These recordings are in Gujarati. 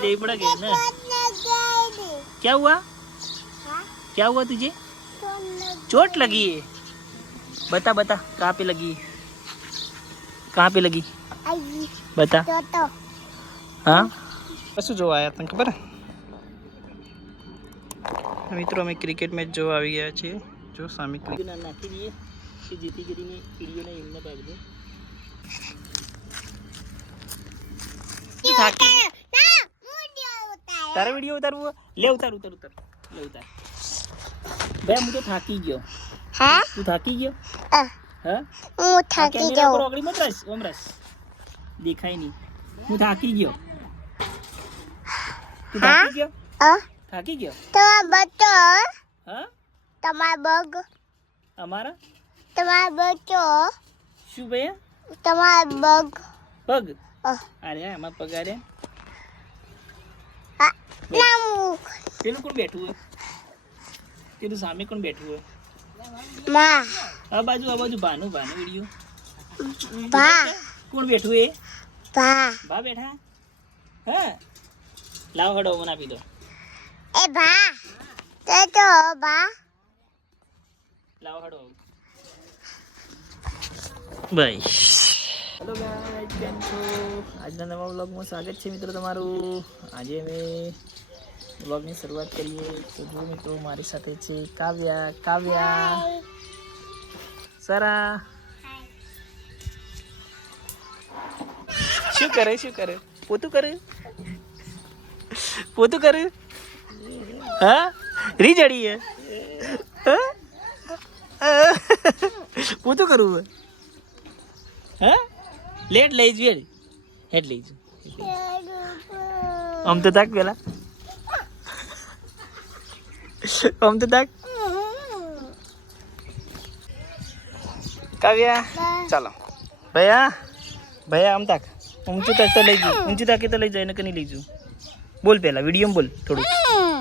यही पड़ेगा ना। क्या हुआ? क्या हुआ तुझे? चोट लगी है? बता बता कहाँ पे लगी? कहाँ पे लगी? बता। हाँ कशु जो आया तने खबर? मित्रों अमे क्रिकेट मैच जो આવી ગયા છે જો સામે ક્રિકેટ નાખી દઈએ કે જેથી કરીને વિડિયોને એમને પાડી દે તારે વિડિયો ઉતારવો લે ઉતાર ઉતાર ઉતાર લે ઉતાર ભાઈ હું તો થાકી ગયો હા તું થાકી ગયો હા હું થાકી ગયો રોકડી મત રસ ઓમરસ દેખાય નહીં હું થાકી ગયો તું થાકી ગયો થાકી ગયો તો બતો હા તમાર બગ અમારા તમાર બતો શું ભૈયા તમાર બગ પગ અરે આમાં પગ અરે નામુ પેલું કોણ બેઠું હોય પેલું સામે કોણ બેઠું હોય માં આ બાજુ ભાનું વિડિયો બા કોણ બેઠું એ બા બા બેઠા હા લાવ હડો મને આપી દો એ બા તો બા લાવ હડો બાય હેલો ગાઈસ કેમ છો આજના નવા વ્લોગમાં સ્વાગત છે મિત્રો તમારું આજે અમે વ્લોગની શરૂઆત કરીએ તો જો મિત્રો મારી સાથે છે કાવ્યા સરા શું કરે પોતું કરે હા રી જડી હે પોતું કરવું હા લેટ લઈ જઈએ હેડ લઈ જ આમ તો તાક પેલા આમ તો તાક કાવ્યા ચાલો ભૈયા આમ તાક ઊંચું તાક તો લઈ જઉં ઊંચું તાકે તો લઈ જાય એને કે નહીં લઈ જઉં બોલ પેલા વિડીયો બોલ થોડું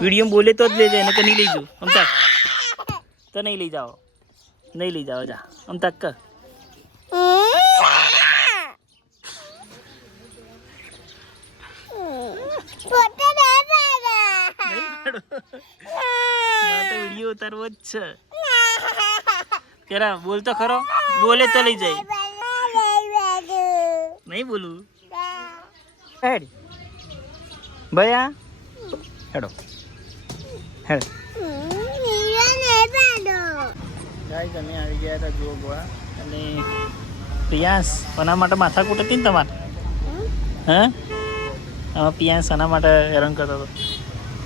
વિડીયો બોલે તો જ લઈ જાય એને કે નહીં લઈ જઉં આમ તાક તો નહીં લઈ જાઓ જા આમ તાક કર વિડીયો ઉતારવો જ છે પેલા બોલ તો ખરો બોલે તો લઈ જાય નહીં બોલું હેડ ભૈયા હેડો ગાઈસ અમે આવી ગયા હતા જુઓ ગોળા અને પિયાસ કોના માટે માથાકૂટ હતી ને તમારે હા આમાં પિયાસ આના માટે હેરાન કરતો હતો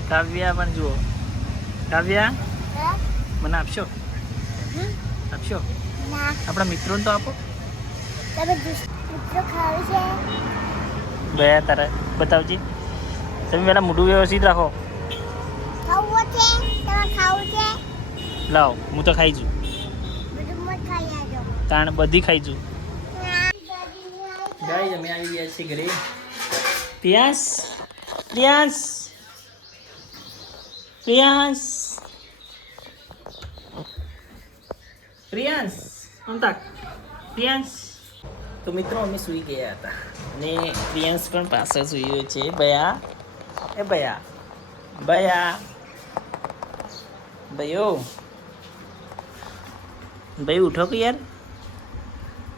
કાવ્યા પણ જુઓ કાવ્યા મને આપશો આપણા મિત્રોને તો આપો ગયા તારે બતાવજે તમે પેલા મોઢું વ્યવસ્થિત રાખો લાવ હું તો ખાઈ છું તાણ બધી ખાઈ છું ગાઈસ અમે આવી ગયા છીએ ઘરે પ્રિયાંશ તો મિત્રો અમે સૂઈ ગયા હતા અને પ્રિયાંશ પણ પાછળ સૂઈ છે ભાઈ ઉઠો કે યાર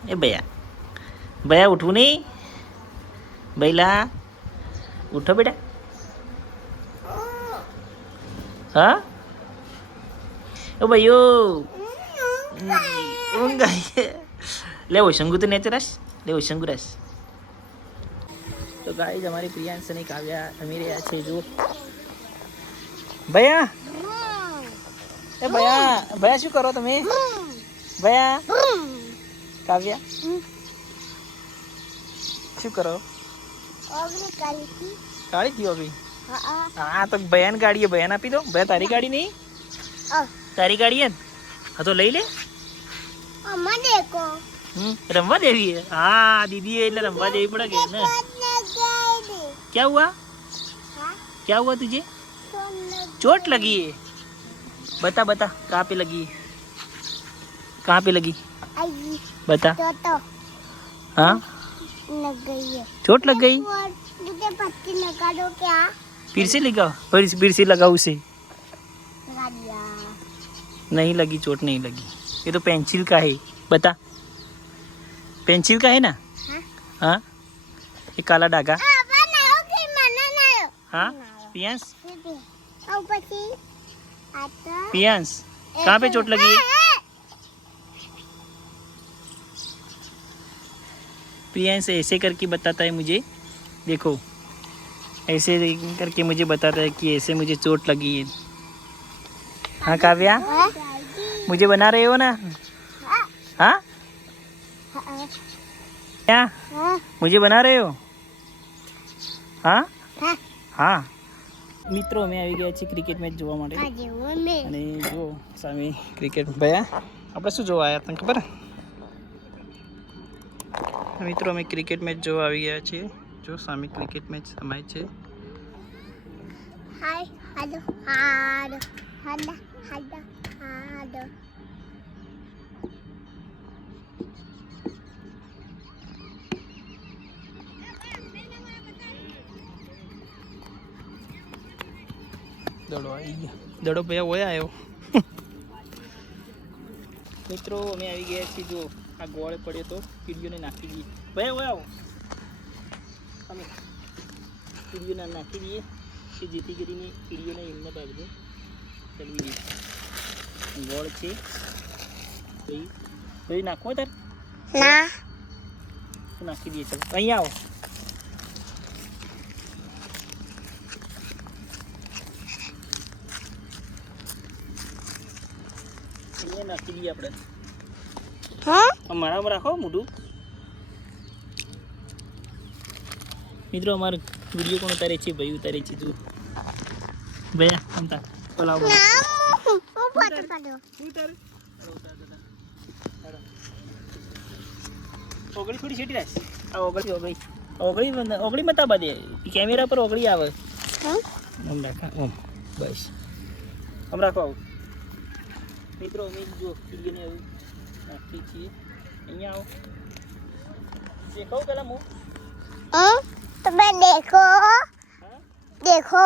એ ભૈયા ઉઠવું નહીં ભૈલા ઉઠો બેટા હા ઓ ભાઈઓ ઊંઘ આવી લેવો શંગુ તો નેચરસ શંગુરસ તો ગાઈસ અમારી પ્રિયાંશ અને કાવ્યા રમી રહ્યા છે જો ભૈયા શું કરો તમે ભૈયા કાવ્યા શું કરો કાળી થયો અભી હા તો ભૈયાની ગાડી ભૈયાને આપી દો ભૈયા તારી ગાડી નહીં તારી ગાડી હે હા તો લઈ લે રમવા દેવી है हाँ दीदी है એટલે રમવા દેવી પડે કે ને क्या हुआ तुझे चोट लगी है बता कहाँ पे लगी बता हाँ लग गई है चोट लग गई मुझे पत्ती लगा दो क्या? फिर से लगाओ, फिर से लगाओ उसे। लगा दिया। नहीं लगी, चोट नहीं लगी। ये तो पेंसिल का है, बता। पेंसिल का है ना? हाँ? हाँ, ये काला धागा। अब नायो कि मना नायो? हाँ पियांश, और पति आता। पियांश कहाँ पे चोट लगी है? पियांश ऐसे करके बताता है मुझे, देखो ऐसे करके मुझे बताता है कि ऐसे मुझे चोट लगी है। हाँ काव्या, मुझे बना रहे हो ना? हाँ क्या मुझे बना रहे हो? हाँ હા મિત્રો અમે આવી ગયા છીએ ક્રિકેટ મેચ જોવા માટે અને જો સામે ક્રિકેટ ભયા આપણે શું જોવા આવ્યા તને ખબર? મિત્રો અમે ક્રિકેટ મેચ જોવા આવી ગયા છીએ. જો સામે ક્રિકેટ મેચ સમાય છે. હાય હાલો હાલો હાલો હાલો હાલો દડો આવી ગયા. દડો ભયા ઓયા આવ્યો. મિત્રો અમે આવી ગયા છીએ. જો આ ગોળ પડ્યો તો કીડીઓને નાખી દઈએ. ભયા ઓયા આવો, અમે કીડીઓને નાખી દઈએ કે જેથી કરીને કીડીઓને એમના ભાગને ચલવી દઈએ. ગોળ છે ભાઈ નાખો તાર ના નાખી દઈએ. ચાલો અહીંયા આવો. નાખી દઈએ આપણે. મારામાં રાખો મોઢું. મિત્રો અમારે વિડીયો કોણ ઉતારે છે? ભાઈ ઉતારે છે. તું ભયા આમતા બોલાવો. ઓગળી થોડી છેટી રાખ. આ ઓગળી મત આવા દે. કેમેરા પર ઓગળી આવે. આમ રાખા આમ બસ આમ રાખો. આવું મિત્રો અમે જો કીડીઓને એવું નાખીએ છીએ. અહીંયા આવો. દેખાવ પેલા હું તમે દેખો દેખો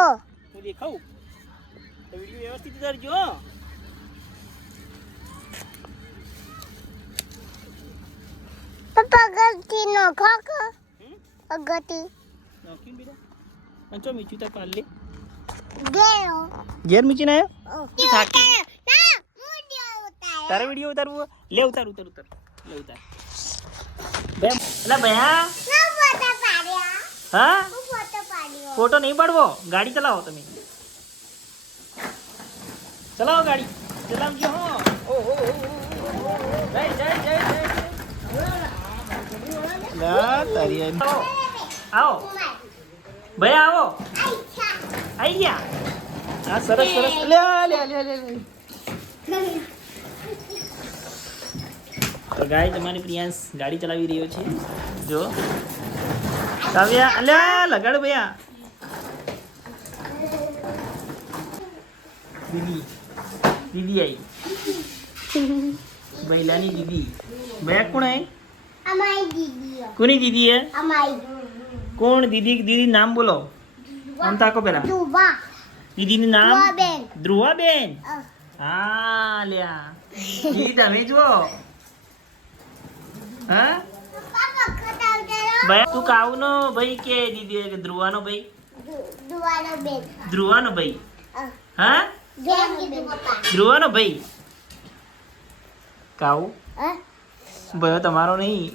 હું દેખાવું તો વિડીયો વ્યવસ્થિત કરજો. પપ્પા ગલતી નો ખાકો અગતી નાખ્યું બેટા. અંચો મીઠું તા પાલ લે. ગેરો ઘેર મૂકીને આવ્યો. થાકી ના મુડિયો ઉતાર તારે વિડીયો ઉતારવો? લે ઉતાર ઉતાર ઉતાર લે ઉતાર. બે અલા ભયા ના ફોટો પાડ્યા. હા હું ફોટો પાડ્યો. ફોટો નહીં પાડવો. ગાડી ચલાવો તમે. ચલાવો ગાડી. ચલાવજો. હો ઓહો જય જય જય જય. ના તારી આવો ભયા આવો. આઈ ગયા. હા સરસ સરસ. લે લે લે લે લે. તો ગાય તમારી પ્રિયાંશ ગાડી ચલાવી રહ્યો છે. જો કાવ્યા અલ્યા લગાડ ભયા. દીદી દીદી આવી. બૈલાની દીદી. ભયા કોણ હે? અમારી દીદી કોની દીદી હે? અમારી કોણ દીદી? દીદી નામ બોલો. આમ તાકો પેલા. દુબા દીદીનું નામ ધ્રુવાબેન. ધ્રુવાબેન. હા લ્યા દીદી તમે જુઓ. હા પાપા ખટાવજો ભાઈ તું કાવનો ભાઈ કે દીદી કે ધ્રુવાનો ભાઈ? દુવાનો બેન ધ્રુવાનો ભાઈ. હા ગેમ કીધું પપ્પા ધ્રુવાનો ભાઈ. કાવ હા ભાઈ તમારો નહીં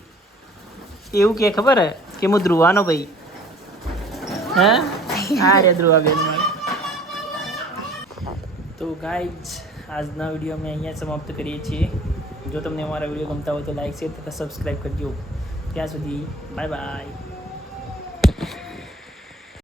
એવું કે ખબર હે કે હું ધ્રુવાનો ભાઈ. હા હા રે ધ્રુવાબેન મારે. તો ગાઈઝ આજના વિડીયો અમે અહીંયા સમાપ્ત કરીએ છીએ. જો તમને અમારા વિડીયો ગમતા હોય તો લાઈક શેર તથા સબસ્ક્રાઈબ કરજો. ત્યાં સુધી બાય બાય.